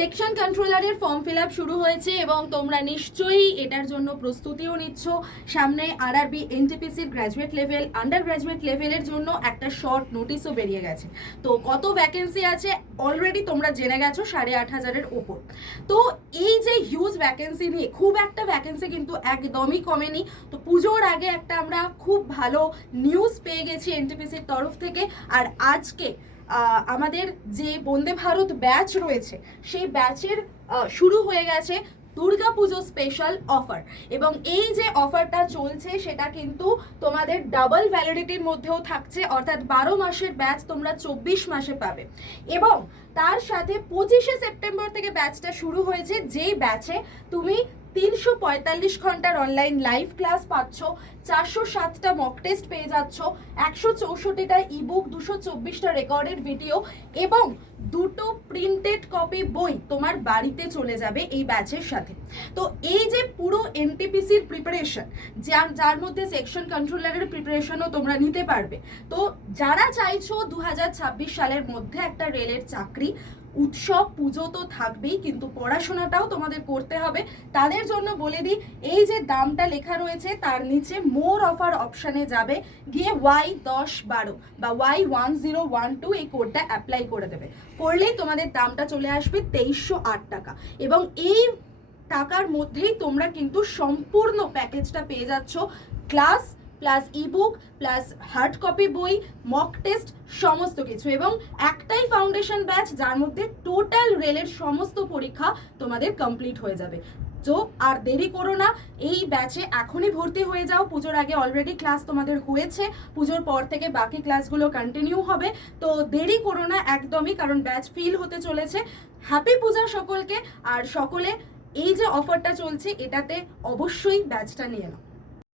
Section কন্ট্রোলারের form fill up শুরু হয়েছে এবং তোমরা নিশ্চয়ই এটার জন্য প্রস্তুতিও নিচ্ছ। সামনে আরআরবি এনটিপিসির গ্র্যাজুয়েট লেভেল, আন্ডার গ্র্যাজুয়েট লেভেলের জন্য একটা শর্ট নোটিশও বেরিয়ে গেছে। তো কত ভ্যাকেন্সি আছে অলরেডি তোমরা জেনে গেছো, 8,500-এর ওপর। তো এই যে হিউজ ভ্যাকেন্সি নিয়ে খুব একটা ভ্যাকেন্সি কিন্তু একদমই কমেনি। তো পুজোর আগে একটা আমরা খুব ভালো নিউজ পেয়ে গেছি এনটিপিসির তরফ থেকে। আর আজকে আমাদের যে বন্দে ভারত ব্যাচ রয়েছে সেই ব্যাচের শুরু হয়ে গেছে দুর্গাপুজো স্পেশাল অফার। এবং এই যে অফারটা চলছে সেটা কিন্তু তোমাদের ডাবল ভ্যালিডিটির মধ্যেও থাকছে, অর্থাৎ 12 মাসের ব্যাচ তোমরা 24 মাসে পাবে। এবং তার সাথে 25শে সেপ্টেম্বর থেকে ব্যাচটা শুরু হয়েছে, যেই ব্যাচে তুমি 345 ঘন্টার অনলাইন লাইভ ক্লাস পাচ্ছ, 407টা মক টেস্ট পেয়ে যাচ্ছ, 164টা ইবুক, 224টা রেকর্ডেড ভিডিও এবং 2টো প্রিন্টেড কপি বই তোমার বাড়িতে চলে যাবে এই ব্যাচের সাথে। তো এই যে পুরো এনটিপিসির প্রিপারেশন, যার মধ্যে সেকশন কন্ট্রোলারের প্রিপারেশনও তোমরা নিতে পারবে। তো যারা চাইছো 2026 সালের মধ্যে একটা রেলের চাকরি, উৎসব পুজো তো থাকবেই কিন্তু পড়াশোনাটাও তোমাদের করতে হবে, তাদের জন্য বলে দিই এই যে দামটা লেখা রয়েছে তার নিচে মোর অফার অপশানে যাবে, গিয়ে Y1012 বা Y1012 এই কোডটা অ্যাপ্লাই করে দেবে। করলেই তোমাদের দামটা চলে আসবে 2308 টাকা। এবং এই টাকার মধ্যেই তোমরা কিন্তু সম্পূর্ণ প্যাকেজটা পেয়ে যাচ্ছ, class plus ebook plus hard copy বই, মক টেস্ট, সমস্ত কিছু। এবং একটাই ফাউন্ডেশন ব্যাচ যার মধ্যে টোটাল রেলের সমস্ত পরীক্ষা তোমাদের কমপ্লিট হয়ে যাবে। তো আর দেরি করো না, এই ব্যাচে এখনই ভর্তি হয়ে যাও। পুজোর আগে অলরেডি ক্লাস তোমাদের হয়েছে, পুজোর পর থেকে বাকি ক্লাসগুলো কন্টিনিউ হবে। তো দেরি করো না একদমই, কারণ ব্যাচ ফিল হতে চলেছে। হ্যাপি পূজা সকলকে। আর সকলে এই যে অফারটা চলছে এটাতে অবশ্যই ব্যাচটা নিয়ে নাও।